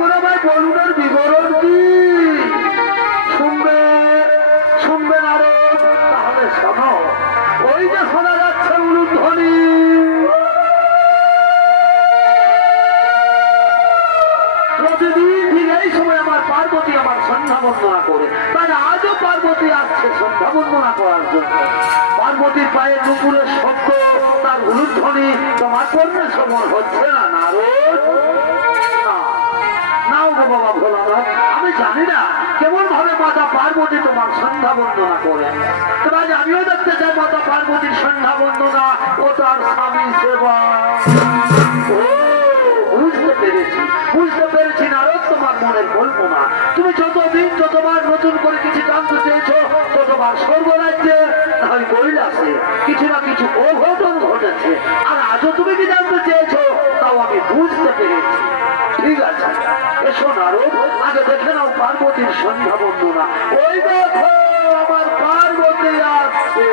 করে আমায় বলুন আর বিবরণ কি শুনবে শুনবে নারদ? তাহলে শোনো, ওই যে শোনা যাচ্ছে উলুধ্বনি, প্রতিদিন ঠিক এই সময় আমার পার্বতী আমার সন্ধ্যা বন্দনা করে, তাই আজও পার্বতী আসছে সন্ধ্যা বন্দনা করার জন্য। পার্বতীর পায়ে নুপুরের শব্দ, তার উলুধ্বনি তোমার কর্ণে শ্রবণ হচ্ছে না নারদ? নাও গো বাবা ভোলানাথ, আমি জানি না কেমন ভাবে মাতা পার্বতী তোমার সন্ধ্যা বন্দনা করে। তবে আমিও দেখতে চাই মাতা পার্বতীর সন্ধ্যা বন্দনা ও তার স্বামী সেবা। বুঝতে পেরেছি নারদ তোমার মনের কল্পনা। তুমি যতদিন যতবার নতুন করে কিছু জানতে চেয়েছো, ততবার স্বর্গরাজ্যে আমি কৈলাসে কিছু না কিছু অঘটন ঘটেছে। আর আজও তুমি কি জানতে চেয়েছো, তাও আমি বুঝতে পেরেছি। ঠিক আছে, এসো নারদ, আগে দেখে নাও পার্বতীর সন্ধ্যা বন্দনা। ওই দেখো আমার পার্বতী আসছে।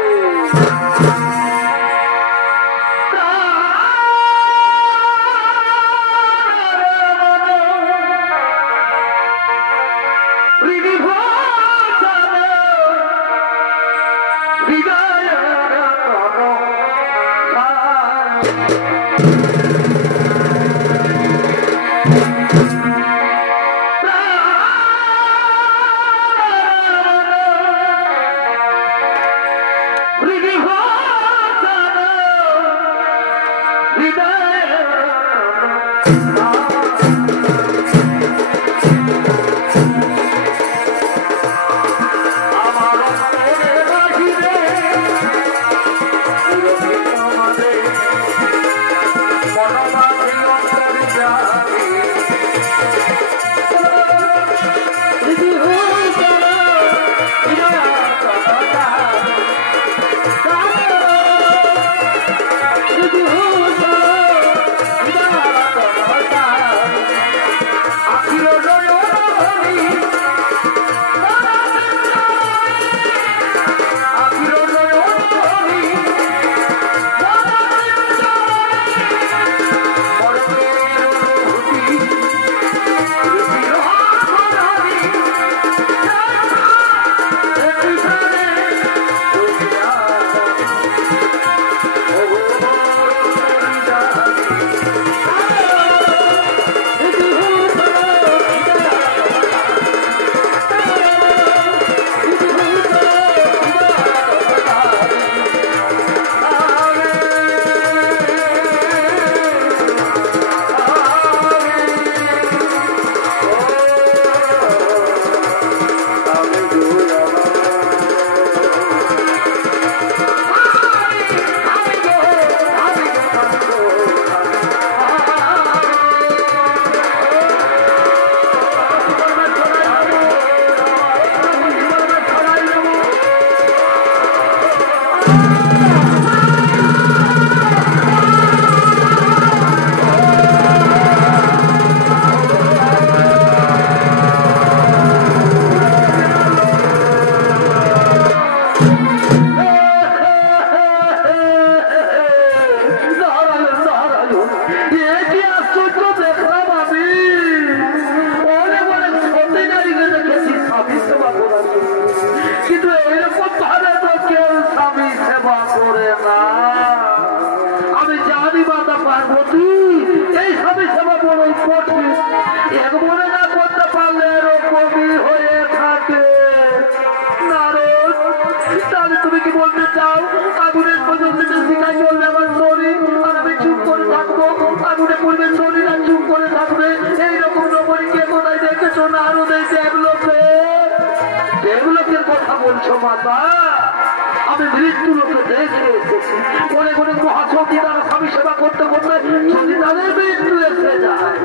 আমি মৃত্যু লোকে দেখে এসেছি, অনেক অনেক মহাসতী তারা স্বামী সেবা করতে করতে যদি তাদের মৃত্যু এসে যায়,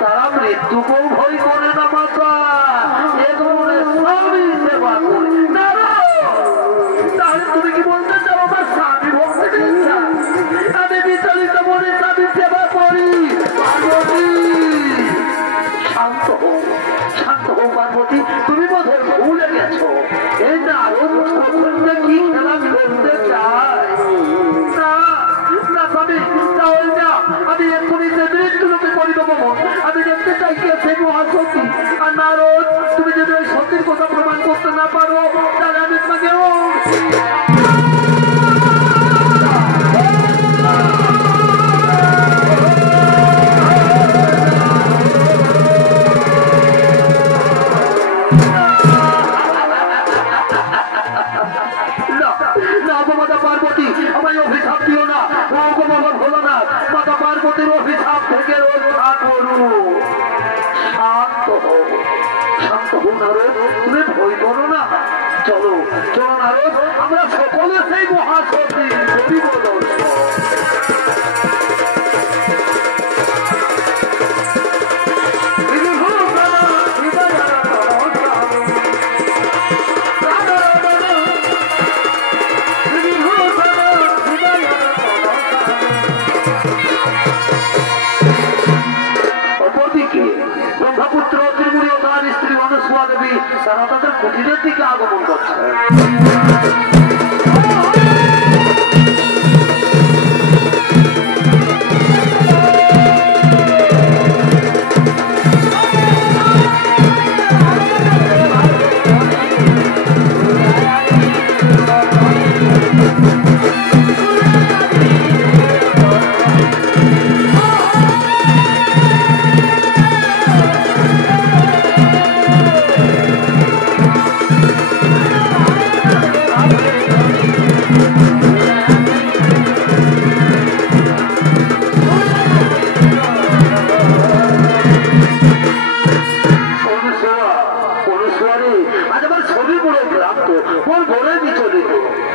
তারা মৃত্যুকেও ভয় করে না মাতা, স্বামী সেবা করে। তাহলে তুমি কি বলতে চাও আমার স্বামী ভক্তের ইচ্ছা? আমি বিচলিত মনে স্বামী সেবা করি। পার্বতী শান্ত হো, শান্ত হো পার্বতী, তুমি বোধহয় ভুলে গেছো এই না কি খেলা খেলতে চায় না। স্বামী তাহলে না, আমি এক্ষুনি মৃত্যু লোকে করিব। আমি দেখতে চাই কে সেই মহাসতী। আর নারদ, তুমি যদি ওই সতীর কথা প্রমাণ করতে না পারো তাহলে আমি তোমাকে মাতা পার্বতী আমায় অভিশাপ দিও না, হলো না। মাতা পার্বতীর অভিশাপ থেকে রক্ষা করু। শান্ত হও, শান্ত হও নারদ, তুমি ভয় করো না। চলো চলো নারদ, আমরা সকলে সেই মহাসতী দেবী দর্শন। ব্রহ্মপুত্র ত্রিপুরী ও তার স্ত্রী অনুসুয়া দেবী তারা তাদের কুটিরের দিকে আগমন করছে।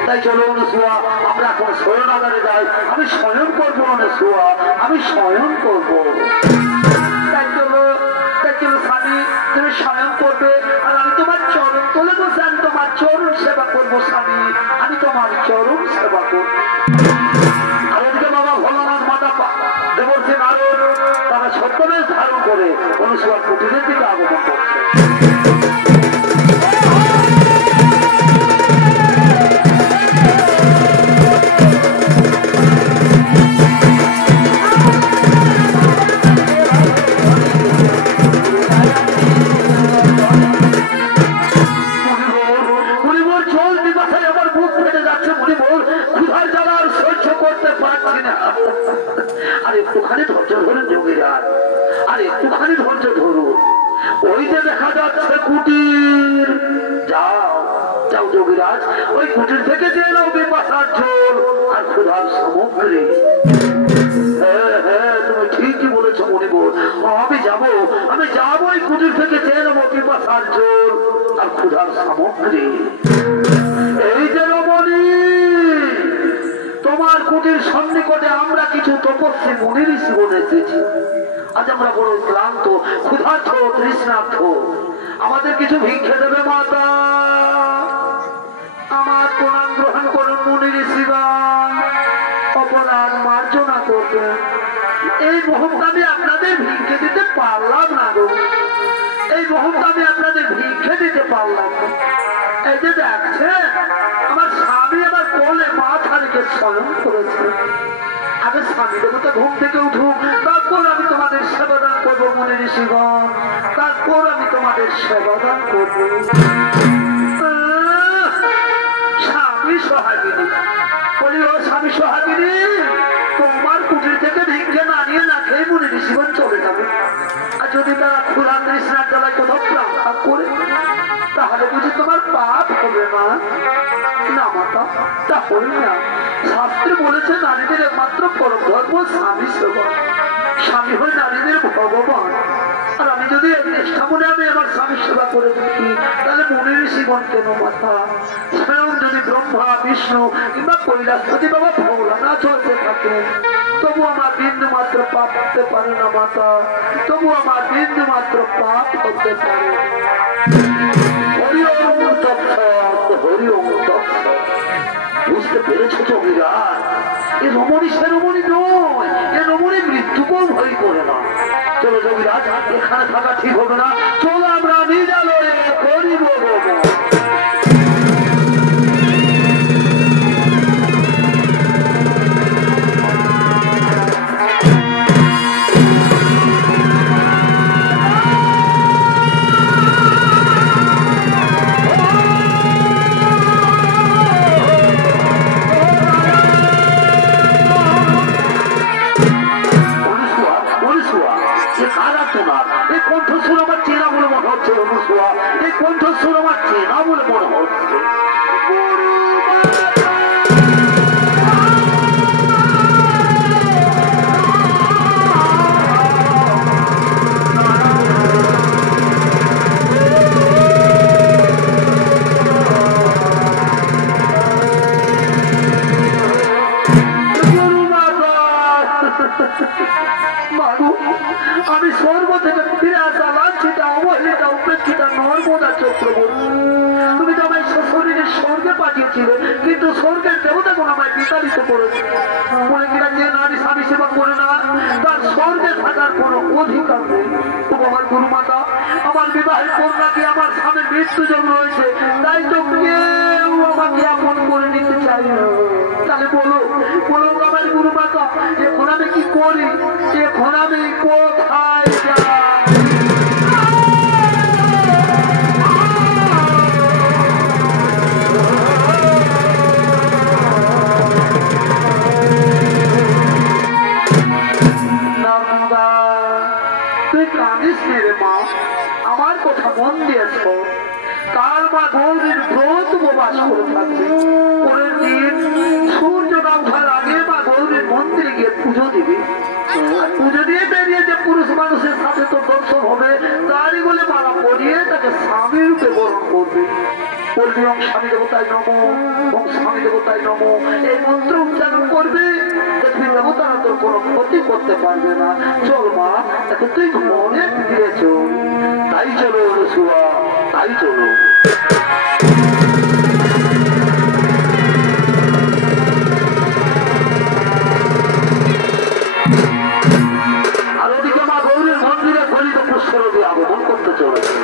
তাই চলো অনুসুয়া, আমরা এখন শয়নাগারে যাই। আমি শয়ন করবো অনুসুয়া, আমি শয়ন করবো। তাই চলো স্বামী, তুমি শয়ন করবে আর আমি তোমার চরণ তোলে বসে আমি তোমার চরণ সেবা করবো। স্বামী, আমি তোমার চরণ সেবা করবো। আর ওদিকে বাবা ভোলানাথ মাতা দেবর্ষী নারদ তারা সত্যবেশ ধারণ করে অনুসুয়ার কুটিরের দিকে আগমন করছে। একটুখানি ধৈর্য ধরুন যোগীরাজ, আর একটুখানি ধৈর্য ধরুন। ওই যে দেখা যাচ্ছে কুটির, যাও যাও যোগীরাজ, ওই কুটির থেকে যে নাও বিপাশার জল আর ক্ষুধার সামগ্রী। হ্যাঁ হ্যাঁ, তুমি ঠিকই বলেছো মণিবর, আমি যাবো ওই কুটির থেকে যে নেবো বিপাশার জল আর ক্ষুধার সামগ্রী। এই যে রমণী, তোমার কুটির সন্নিকটে আমরা কিছু তপস্বী মুনি ঋষিগণ এসেছি। আজ আমরা বড় ক্লান্ত, ক্ষুধার্ত, তৃষ্ণার্ত, আমাদের কিছু ভিক্ষে দেবে মাতা? আমার প্রণাম গ্রহণ করুন মুনি ঋষিগণ, অপরাধ মার্জনা করবেন। এই মুহূর্তে আমি আপনাদের ভিক্ষে দিতে পারলাম না গো, এই মুহূর্তে আমি আপনাদের ভিক্ষে দিতে পারলাম না। এই যে দেখছেন আমার স্বামী আমার কোলে মাথা রেখে স্মরণ করেছে। আগে স্বামী দেবতা ঘুম থেকে উঠুক, তারপর আমি তোমাদের সেবাদান করবো মুনি ঋষিগণ, তারপর আমি তোমাদের সেবাদান করবো। স্বামী সোহাগিনী বলি, ও স্বামী সোহাগিনী, তোমার কুটির থেকে ভিক্ষে না নিয়ে না খেয়ে মুনি ঋষিগণ চলে যাবে। আর যদি তারা ক্ষুধা তৃষ্ণার জ্বালায় কোথাও প্রাণ ভাগ করে, তাহলে বুঝি তোমার পাপ হবে না? না মাতা, তা হই না। শাস্ত্রে বলেছে নারীদের একমাত্র পরম ধর্ম স্বামী সেবা, স্বামী হয় নারীদের ভগবান। আর আমি যদি এই নিষ্ঠা মনে আমি আমার স্বামী সেবা করে থাকি, তাহলে মুনি ঋষিগণ কেন মাতা? স্বয়ং যদি ব্রহ্মা বিষ্ণু কিংবা কৈলাসপতি বাবা ভোলানাথ চলতে থাকে, তবু আমার বিন্দু মাত্র পাপ হতে পারে না মাতা, তবু আমার বিন্দু মাত্র পাপ হতে পারে। হরি ওম তৎসৎ, হরি ওম তৎসৎ। বুঝতে পেরেছো যোগীরাজ, এ রমণী সে রমণী নয়, এ রমণী মৃত্যুকেও ভয় করে না। চলো যোগীরাজ, এখানে থাকা ঠিক হবে না, চলো আমরা নিজালয়ে করিব। আমার এই কণ্ঠস্বর আমার চেনা বলে মনে হচ্ছে অনুসূয়া, এই কণ্ঠস্বর আমার চেনা বলে মনে হচ্ছে। আমি স্বর্গ থেকে ফিরে আসা লাঞ্ছিতা অবহেলিতা উপেক্ষিতা নর্মদা চক্রবর্তী, তুমি তো আমায় শরীরে স্বর্গে পাঠিয়েছিলে, কিন্তু স্বর্গের দেবতাগুণ আমায় বিতাড়িত করেছে। বলে কিনা যে নারী স্বামী সেবা করে না তার স্বর্গে থাকার কোনো অধিকার নেই। তো আমার গুরুমাতা, আমার বিবাহের কন্যাকে আমার স্বামীর মৃত্যুযোগ রয়েছে, তাই তো কেউ আমাকে আপন করে নিতে চাই না। তাহলে বলো বলো আমার গুরুমাতা, এখন আমি কি করি, এখন আমি কোথায় যাই? তুই কাঁদিস রে মা, আমার কথা মন দিয়েছ। কাল মা গৌরীর ব্রত উপবাস করে থাকবে। পরের দিন সূর্য না ওঠার আগে মা গৌরীর মন্দিরে গিয়ে পুজো দিবি। পুজো দিয়ে বেরিয়ে যে পুরুষ মানুষের সাথে তোর দর্শন হবে, তারই বলে মালা পরিয়ে তাকে স্বামী রূপে বরণ করবে। বলবি ওম স্বামী দেবতায় নমঃ, ওম স্বামী দেবতায় নমঃ, এই মন্ত্র উচ্চারণ করবি, দেখবি দেবতারা তোর কোনো ক্ষতি করতে পারবে না। চল মা, এখন তুই মনে ফিরে চল। তাই চলো অনুসূয়া, তাই চলো। আর ওদিকে মা গৌরীর মন্দিরে গলিত পুষ্করণী আগমন করতে চলেছে।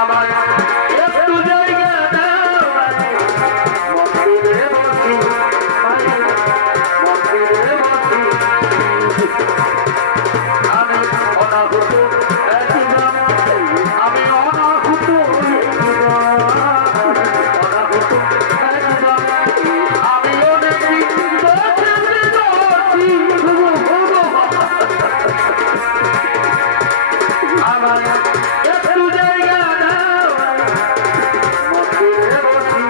আমার একটু জায়গা দাও মন্দিরে বসি মন্দিরে বসি আমি অনাহুত একদম আমি অনাহুত অনাহুত একদম আমি অনেক আমার একটু জায়গা দাও মন্দিরে বসি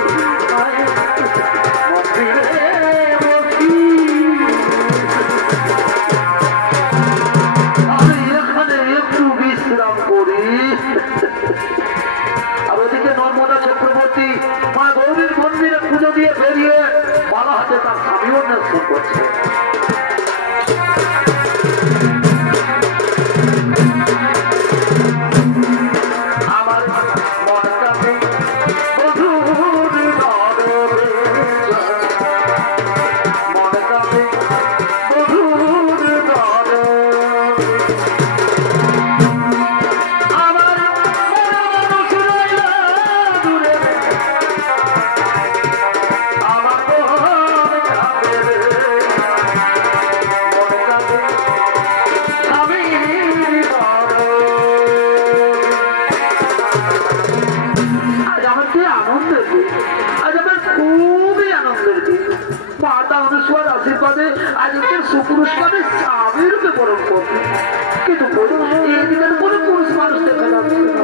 মন্দিরে বসি আমি এখানে একটু বিশ্রাম করি। আর ওদিকে নর্মদা চক্রবর্তী মা গৌরীর মন্দিরে পুজো দিয়ে বেরিয়ে মালা হাতে তার স্বামীও নির্দেশ করছে। আমার মনটাকে মধুর নরবে মনটাকে মধুর নরবে আমার মানুষ রইলা দূরে আমার মনটাকে স্বামীর আজ আমার কি আনন্দের দিন, আজ আমার খুবই আনন্দের দিন। মাতা অনুস্বার আশীর্বাদে আজকে সুপুরস্কারে স্বামীর রূপে বরণ করবে। কিন্তু এদিকে কোনো পুরুষ মানুষ দেখা যাচ্ছে না।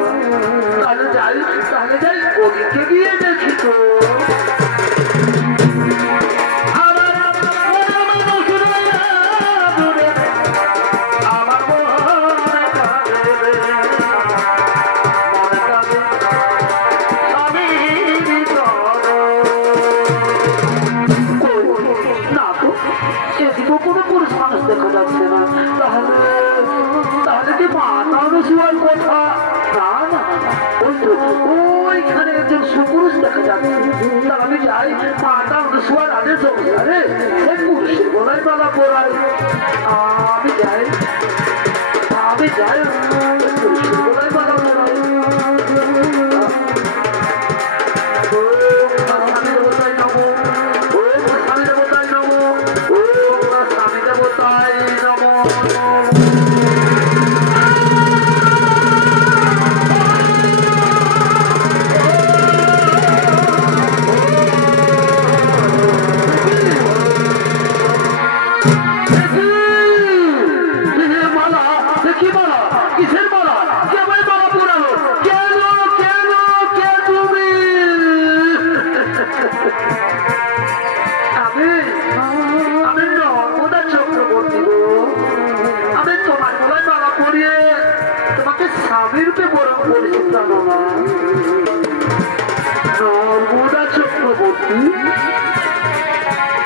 তাহলে যাই ওদিকে গিয়ে দেখি তো। কোনো পুরুষ মানুষ দেখা যাচ্ছে না। তাহলে কি মাতা অনুসূয়ার কথা? না না ওই তো ওইখানে একজন সুপুরুষ দেখা যাচ্ছে। তাহলে আমি যাই মাতা অনুসূয়ার আদেশ অনুসারে সেই পুরুষের গলায় মালা পরাই। আমি যাই পুরুষের গলায় মালা পরাই। স্বামীরূপে বরণ করেছি জানো না নর্মদা চক্রবর্তী?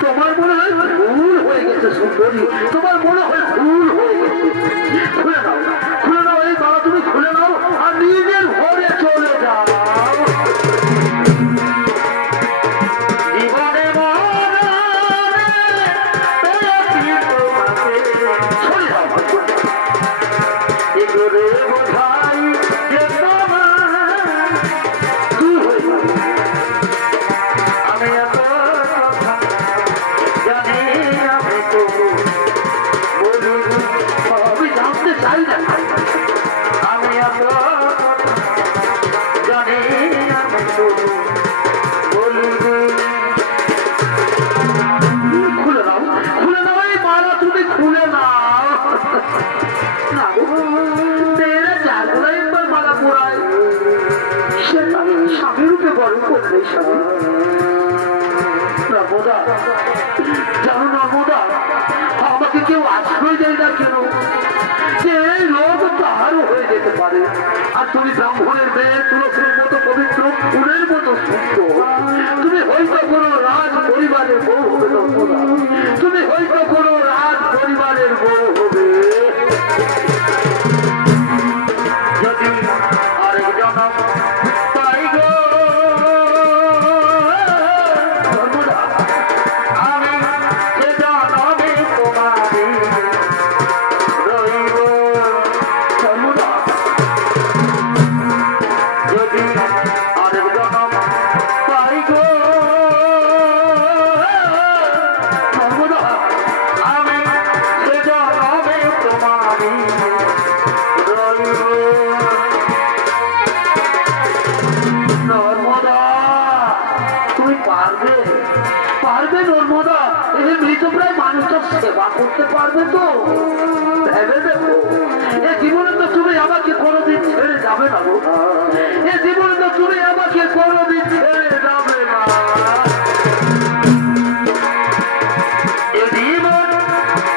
তোমার মনে হয় ভুল হয়ে গেছে সুন্দরী, তোমার মনে হয় ভুল হয়ে গেছে। খুলে নাও এই বাবা, তুমি খুলে নাও আর নিজের ঘরে চলে যাও। স্বামীরূপে বরণ করবে স্বামী। নর্মদা জানো নর্মদা, আমাকে কেউ আশ্রয় দেয় না কেন? যে এই রোগ তাহারও হয়ে যেতে পারে। আর তুমি ব্রাহ্মণের মেয়ে, তুলসীর মতো পবিত্র, ফুলের মতো সুন্দর। তুমি হয়তো কোনো রাজ পরিবারের বউ হবে নর্মদা, তুমি হয়তো কোনো রাজ পরিবারের বউ হবে। যদি আরেকজন পাই গো নর্মদা, আমি সে জানাবে তোমারে রইব তুমি পারবে পারবে নর্মদা এই মৃতপ্রায় মানুষটার সেবা করতে পারবে তো ভেবে দেখো এ জীবনে তো তুমি আমাকে কোনোদিন ছেড়ে যাবে না গো এ জীবনে তো তুমি আমাকে কোনোদিন ছেড়ে যাবে না এ জীবন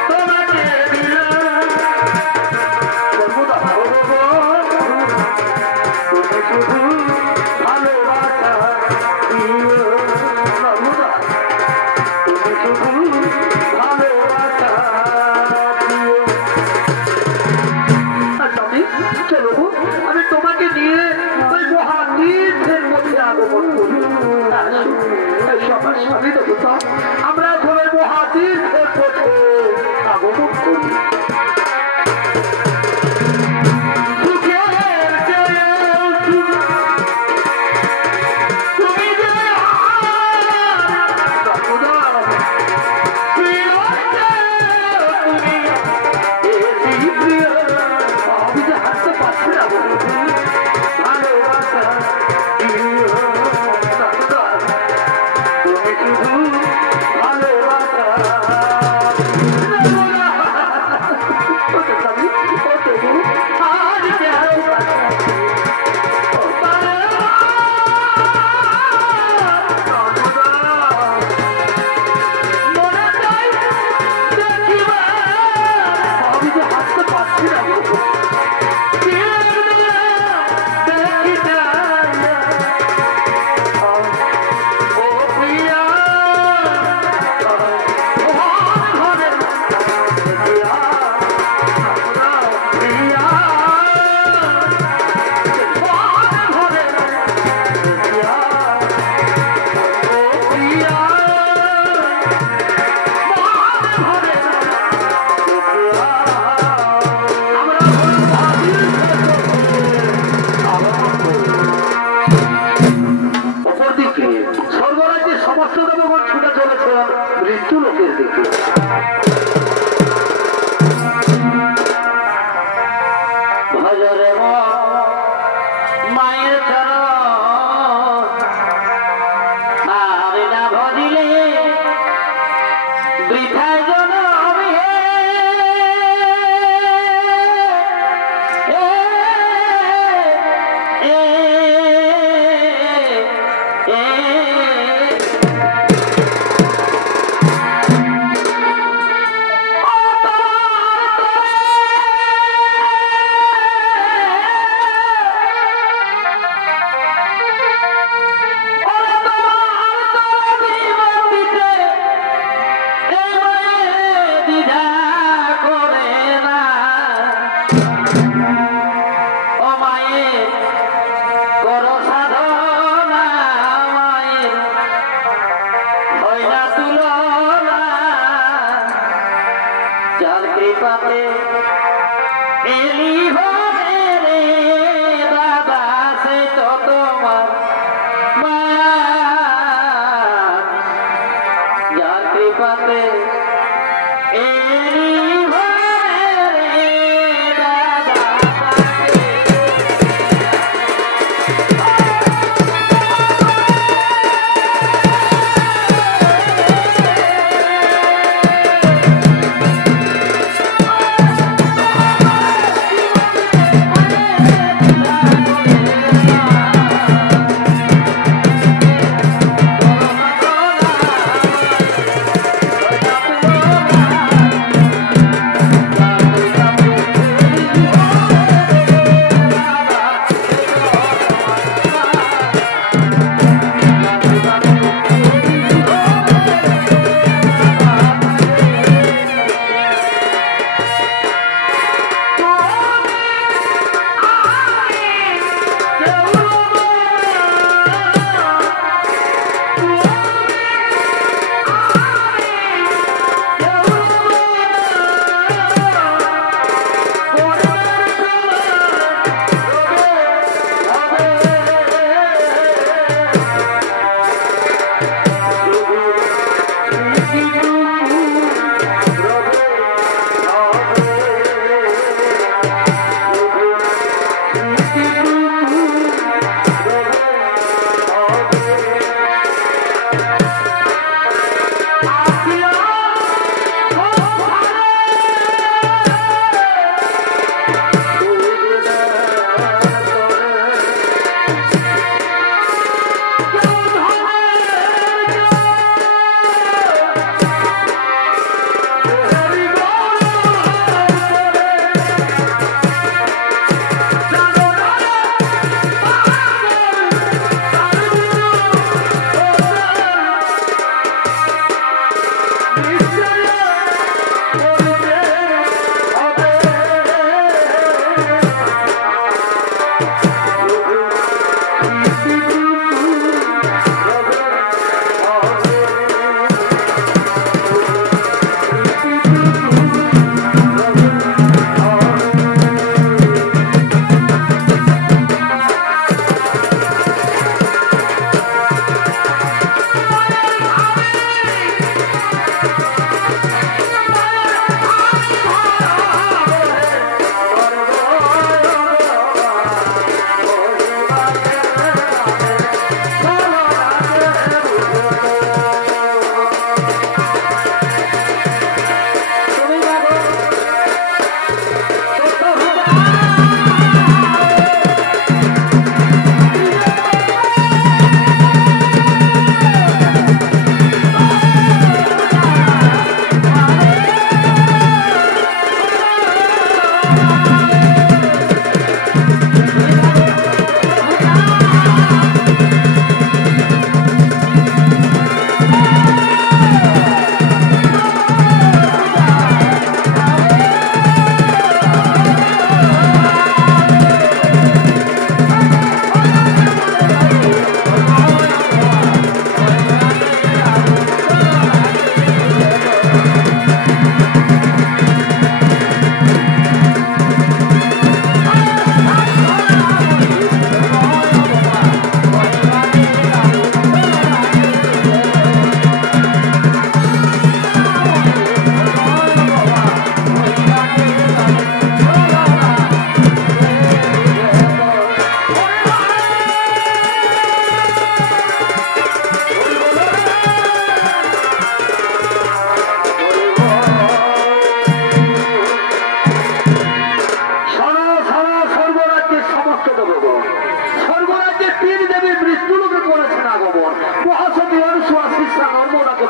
তোমাকে দিলাম নর্মদা তুমি শুধু ভালোবাসা দিও নর্মদা তুমি শুধু ভালোবাসা দিও চলো আমি তোমাকে নিয়ে ওই মহাতীর্থের মধ্যে আগমন করি সবার স্বামী দেবতা আমরা এখন ওই মহাতীর্থের পথে আগমন করি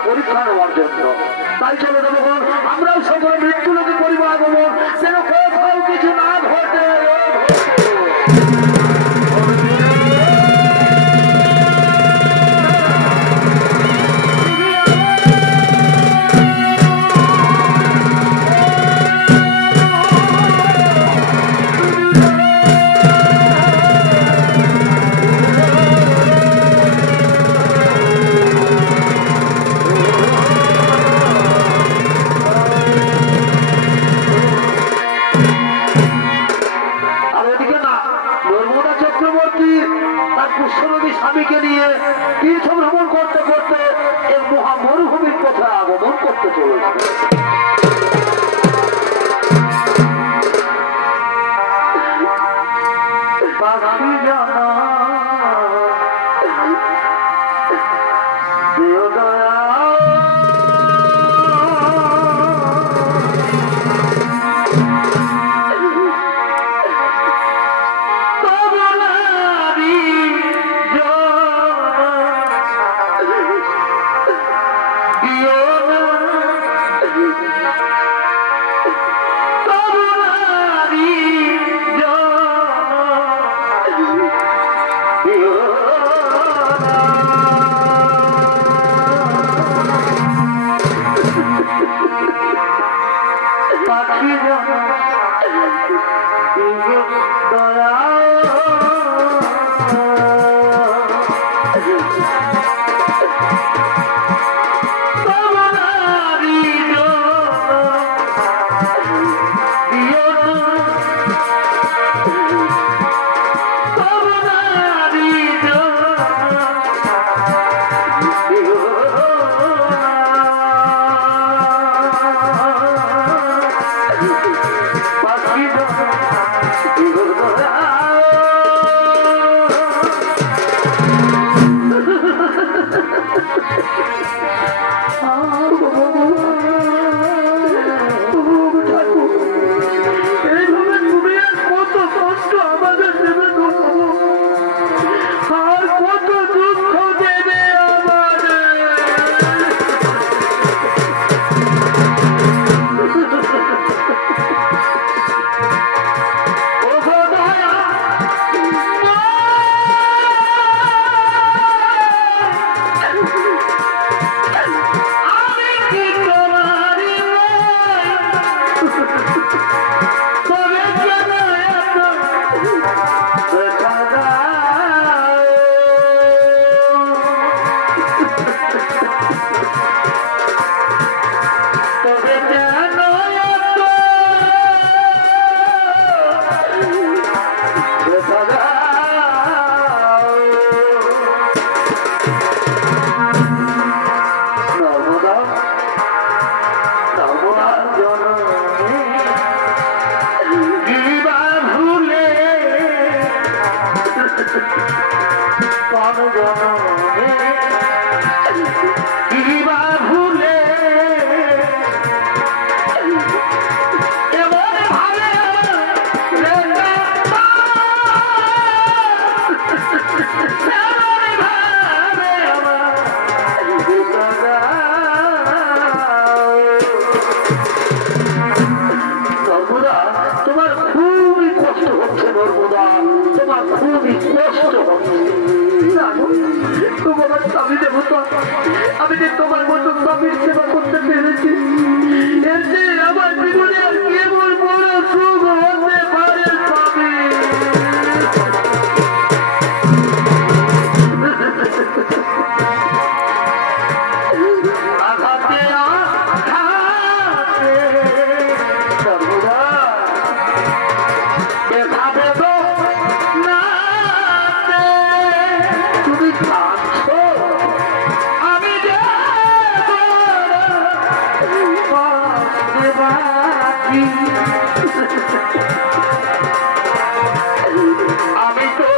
পরীক্ষা নেওয়ার জন্য। তাই চলে দেবগণ আমরাও সকলে মৃত্যু লোকে করিব আগমন, যেন কোথাও কিছু না ঘটে। স্বামীকে নিয়ে তীর্থ ভ্রমণ করতে করতে এই মহা মরুভূমির পথে আগমন করতে চলেছে। আমি যে তোমার মতো স্বামীর সেবা করতে পেরেছি, এর যে আমার জীবনে আর কেবল বড় সুখ হতে পারে স্বামী। আঘাতে আঘাতে সর্বদা দেখা দেব না, তুমি থাকছো আমি আমি তো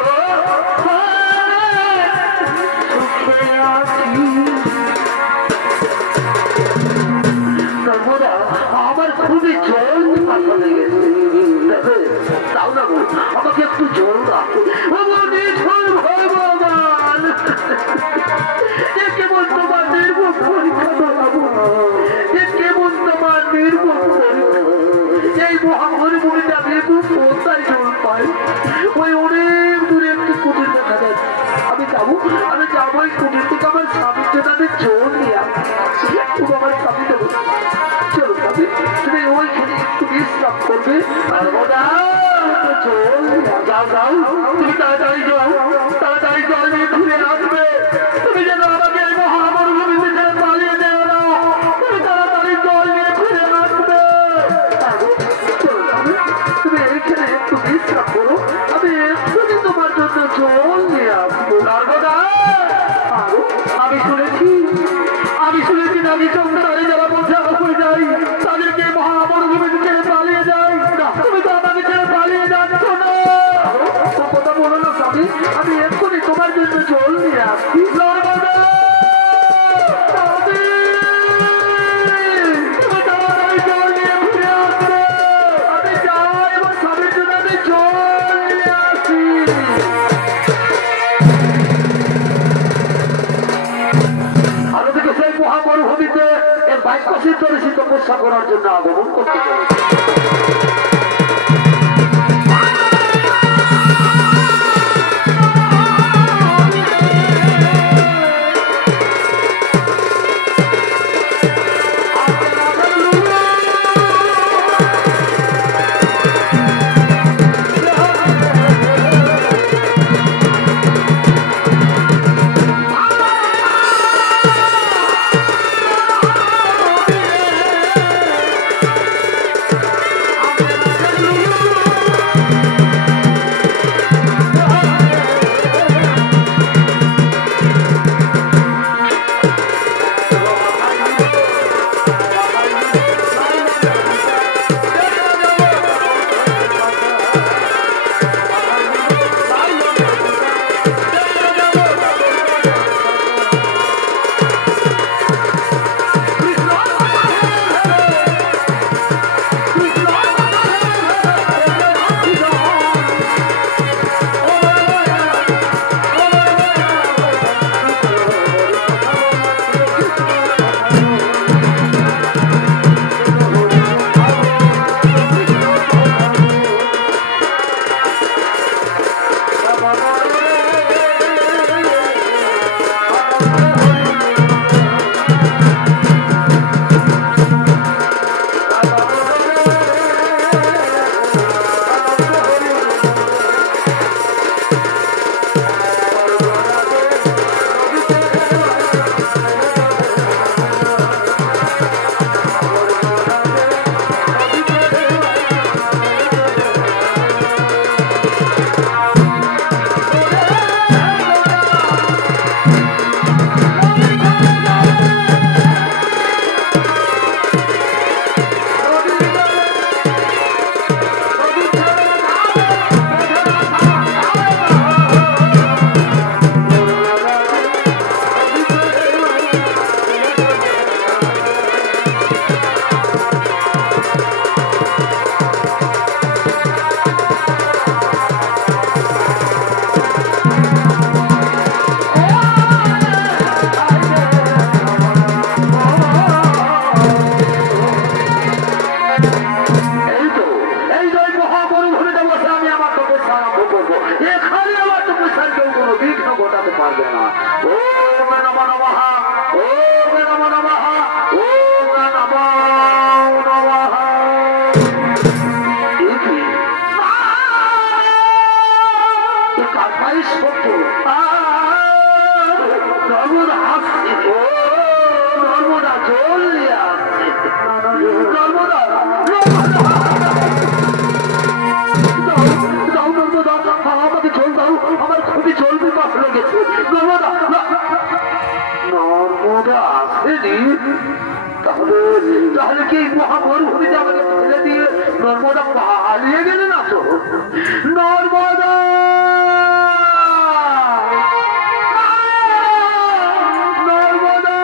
সুখে আছি। সর্বদা আমার খুবই জল আসা লেগেছে, তাও না গো আমাকে একটু জল রাখো ভগবান, কেবল তোমার নির্মম পরীক্ষা আমি শুনেছি নাকি সংসারে যারা বসে হয়ে যায় তাদেরকে মহামরুভূমি ছেড়ে পালিয়ে যায়। তুমি তো আমাকে ছেড়ে পালিয়ে যাচ্ছ না। কথা বলো না স্বামী, আমি এক্ষুনি তোমার জন্য জল নিয়ে আসছি। নর্মদা মহামরুভূমিতে এর বাইক তপস্যা করার জন্য আগমন করতে পারে। তাহলে কি মহামরুভূমিতে আমাকে ফেলে দিয়ে নর্মদা পালিয়ে গেলে না তো? নর্মদা নর্মদা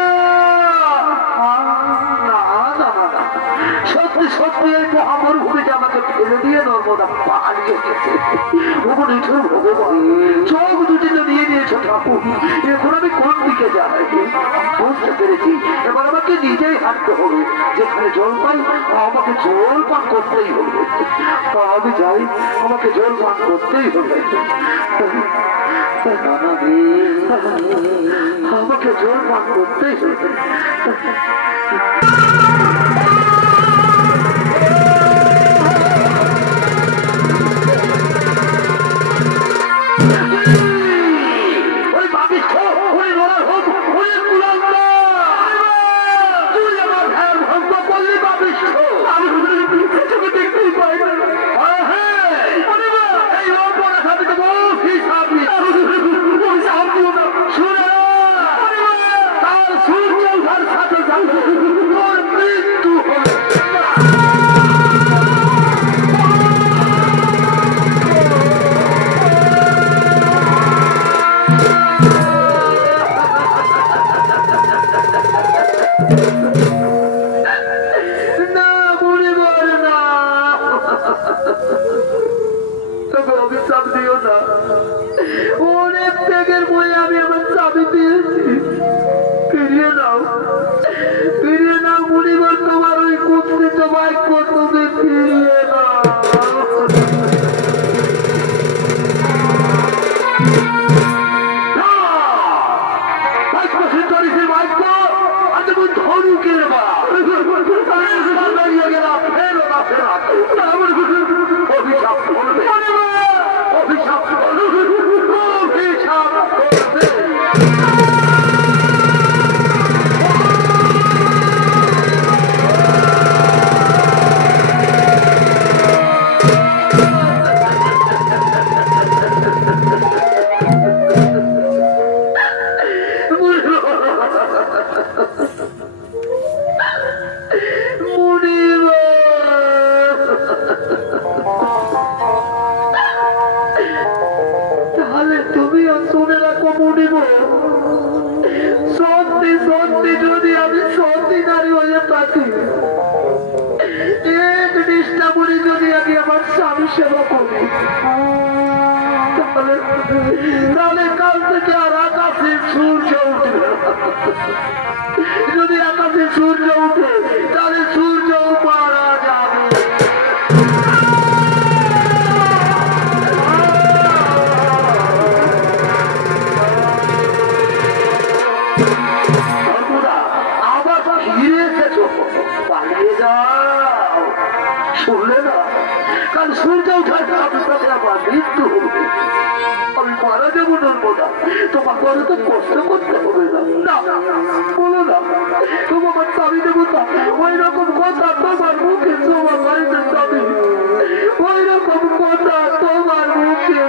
সত্যি সত্যি এই মহামরুভূমিতে আমাকে ফেলে দিয়ে নর্মদা পালিয়ে গেছে। ভগবান চোখ দুটি তো নিয়ে নিয়েছো ঠাকুর, এখন আমি কোন দিকে যাই বুঝতে পেরেছি। এবার আমাকে নিজেই হাঁটতে হবে, যেখানে জল পাই আমাকে জল পান করতেই হবে। আমি যাই, আমাকে জল পান করতেই হবে। আমাকে জল পান করতেই হবে। তোর মৃত্যু হবে। না মুনিবর না, তোকে অভিশাপ দিও না। অনেক ত্যাগের বই আমি আমার স্বামী পেয়েছি, ফিরিয়ে নাও, ফিরিয়ে নাও মুনিবর, তোমার ওই কুৎসিত বাক্য তুমি ফিরিয়ে নাও। ধনুকের বা ফেরত আসে না, অভিশাপ করবে, অভিশাপ করবে, অভিশাপ করবে। তাহলে তুমিও শুনে রাখো মুনিবর, সত্যি সত্যি যদি আমি সত্যি নারী হয়ে থাকি, এক নিষ্ঠা মুনি যদি আমি আমার স্বামী সেবা করি, তাহলে কাল থেকে আর আকাশে সূর্য উঠবে। যদি আকাশে সূর্য উঠে তাহলে সূর্য মারা যাবে। আবার ফিরে এসেছো, পালিয়ে যাও। শুনলে না, কাল সূর্য উঠার সাথে সাথে আমার মৃত্যু হবে। আমি মারা যাবো নর্মদা, তোমাকে আর তো কষ্ট করতে হবে না। বলো না, তোমার আমার স্বামী দেবতা, ওই রকম কথা তোমার মুখে তোমার বাড়িতে স্বামী, ওই রকম কথা তোমার মুখে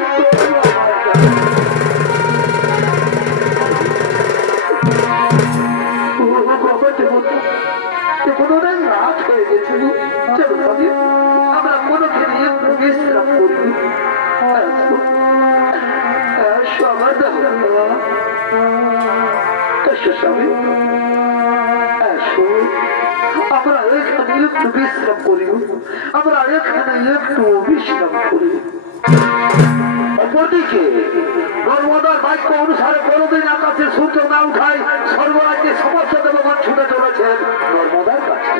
রাত হয়ে গেছিল। চলো স্বামী, আমরা কোনো খেয়ে একটু বিশ্রাম করি। আমার স্বামী, আমরা এখানে একটু বিশ্রাম করি, আমরা এখানে একটু বিশ্রাম করি। অপরদিকে নর্মদার বাক্য অনুসারে কোনদিন আকাশে সূর্য না উঠায় সর্বরাজ্যে সমস্ত দেবগণ ছুটে চলেছেন নর্মদার কাছে।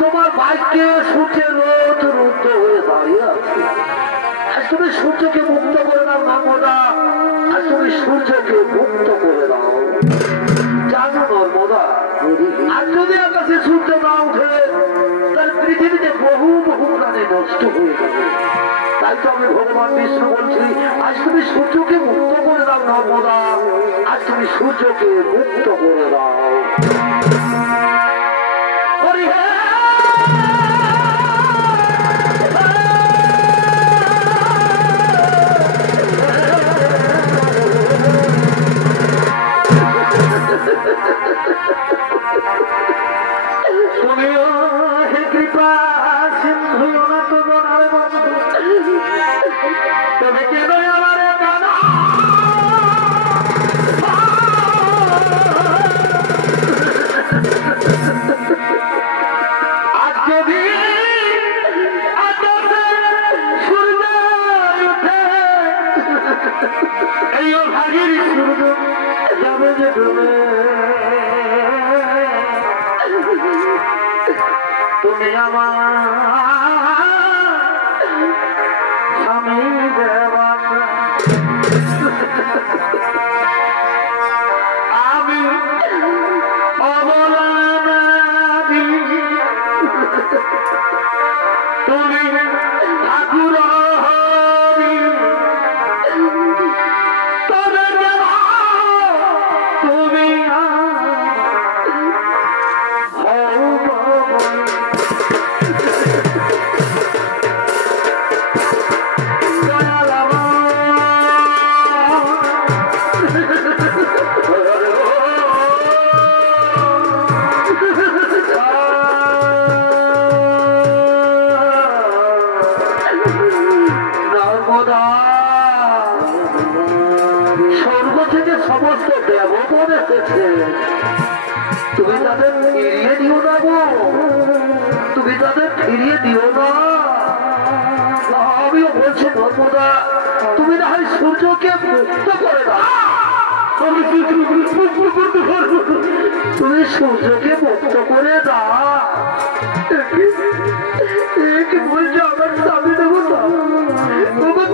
তোমার বাইককে সূর্যের রোদ রুদ্ধ হয়ে দাঁড়িয়ে আছে। আজ তুমি সূর্যকে মুক্ত করে দাও নর্মদা, আজ তুমি সূর্যকে মুক্ত করে দাও। জানো নর্মদা, আর যদি আকাশে সূর্য না উঠে তাহলে পৃথিবীতে বহু বহু প্রাণী নষ্ট হয়ে যাবে। তাই তো আমি ভগবান বিষ্ণু বলছি, আজ তুমি সূর্যকে মুক্ত করে দাও নর্মদা, আজ তুমি সূর্যকে মুক্ত করে দাও। হরি হে কৃপা সিন্ধু তো বনারে বন্ধু তবে কেন আমার কানা আজ যদি সূর্য উঠে এই ভাগির সূর্য যাবে যে ডুবে, তুমি আমার স্বামী দেবান, আমি অবলানাবি, তুমি ঠাকুর হরি, তবে তুমি স্বর্গ থেকে সমস্ত দেবগণ এসেছে, তুমি তাদের ফিরিয়ে দিও না গো, তুমি তাদের ফিরিয়ে দিও না। আমিও বলছি নর্মদা, তুমি না হয় সূর্যকে মুক্ত করে দাও। তুমি সূর্যকে মুক্ত করে দাও। বলছো আমার স্বামী দেবতা,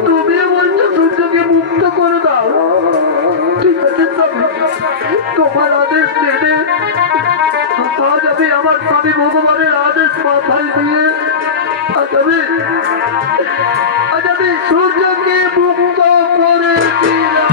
তুমি বলছো সূর্যকে মুক্ত করে দাও। ঠিক আছে স্বামী, তোমার আদেশ মেনে আজ আমি আমার স্বামী ভগবানের আদেশ মাথায় দিয়ে আজ আমি সূর্যকে মুক্ত করে দিলাম।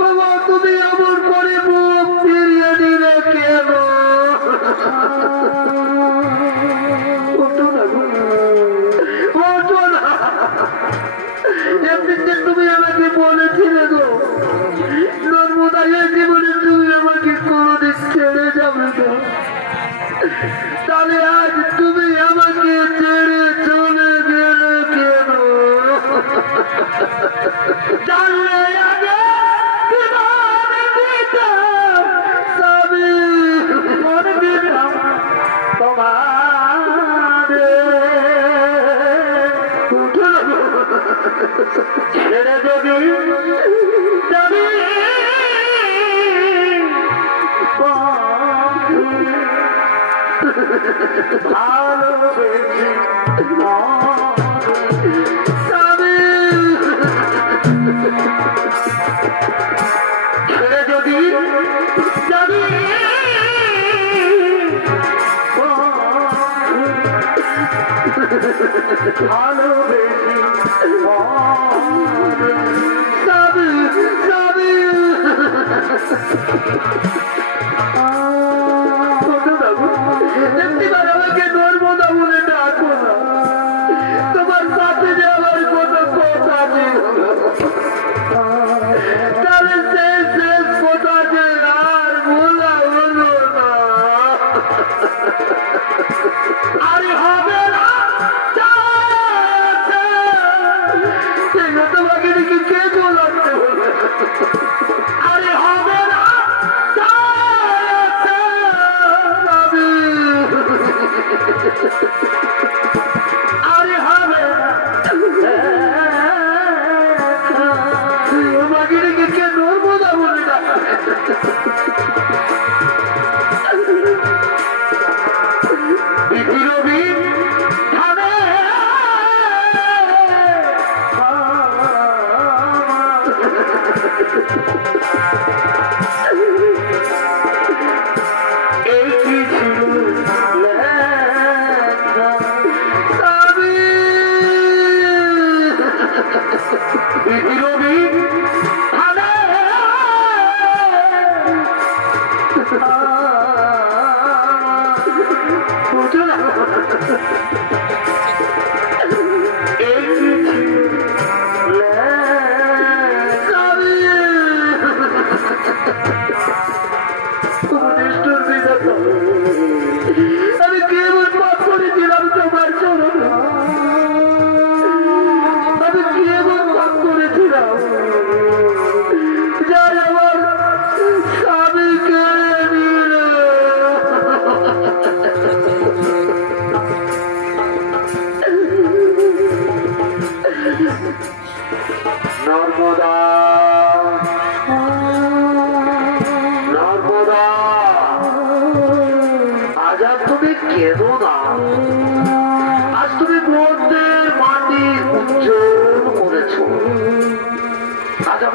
বাবা তুমি আমার পরে মুখ ফিরিয়ে দিলে কেন? এমনিতে তুমি আমাকে বলেছিলে গো নর্মদা এ জীবনে তুমি আমাকে কোনোদিন ছেড়ে যাবে না, তাহলে আজ তুমি আমাকে ছেড়ে চলে গেলে কেন? জানলে আগে ছেড়ে যদি যাবি ভালোবেসে ছেড়ে যদি যাবি ভালোবেসে আমাকে নর্মদা বলে ডাকো না,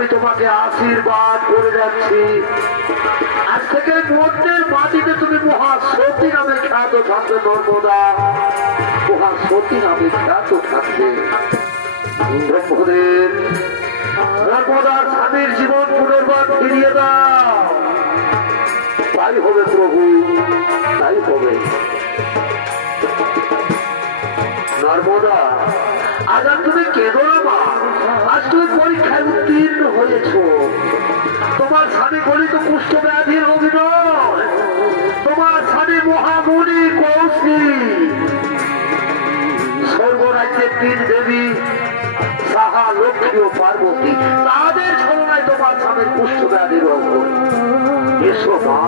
আমি তোমাকে আশীর্বাদ করে যাচ্ছি। আজ থেকে মন্দির মাটিতে তুমি মহাসতী নামে খ্যাত থাকবে নর্মদা, মহাসতী নামে খ্যাত থাকবে। ব্রহ্মদেব নর্মদার স্বামীর জীবন পুনর্বার ফিরিয়ে দাও। তাই হবে প্রভু, তাই হবে। নর্মদা আজ আর তুমি কেঁদো না মা, আজ তুমি পরীক্ষায় উত্তীর্ণ হয়েছ। তোমার স্বামী গলিত কুষ্ঠ ব্যাধির রোগী নয়, তোমার স্বামী মহামুনি কৌশিক। স্বর্গরাজ্যের তিন দেবী সাহা, লক্ষ্মী ও পার্বতী, তাদের ছলনায় তোমার স্বামীর কুষ্ঠ ব্যাধির রোগ। এসো মা,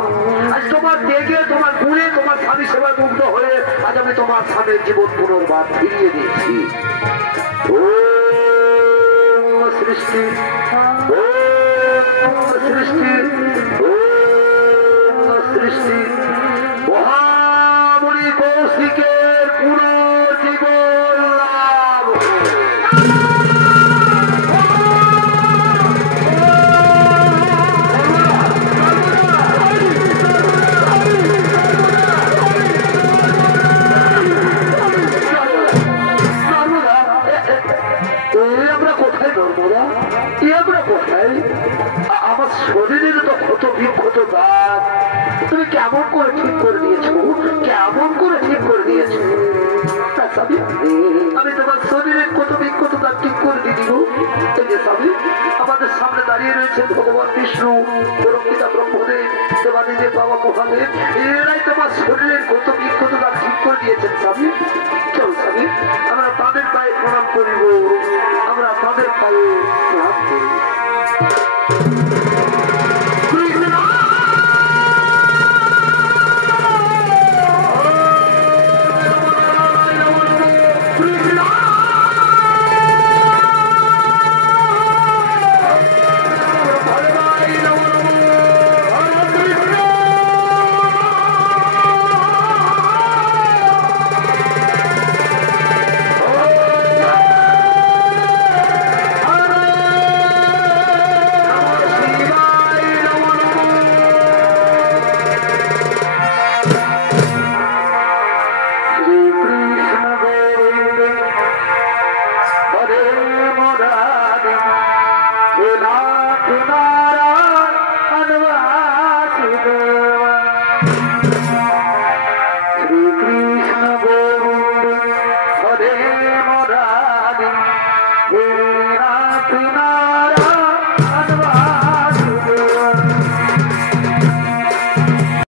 আজ তোমার দেখে তোমার গুণে তোমার স্বামী সেবায় মুগ্ধ হয়ে আজ আমি তোমার স্বামীর জীবন পুনর্বার ফিরিয়ে দিচ্ছি। ওম সৃষ্টি, ওম সৃষ্টি, ওম সৃষ্টি। মহামুনি কৌশিকের পুনর্জীবন লাভ। আমার শরীরের তো ক্ষত বিক্ষত দাগ তুমি কেমন করে ঠিক করে দিয়েছো, কেমন করে ঠিক করে দিয়েছো? আমি তোমার শরীরের ক্ষত বিক্ষত দাগ ঠিক করে দিয়ে দিব। এই যে স্বামী, আমাদের সামনে দাঁড়িয়ে রয়েছে ভগবান বিষ্ণু, পরমপিতা ব্রহ্মদেব, দেবাদিদেব বাবা মহাদেব, এরাই তোমার শরীরের ক্ষত বিক্ষত দাগ ঠিক করে দিয়েছেন। স্বামী চল স্বামী, আমরা তাদের পায়ে প্রণাম করিব, আমরা তাদের পায়ে প্রণাম করিব। Krishna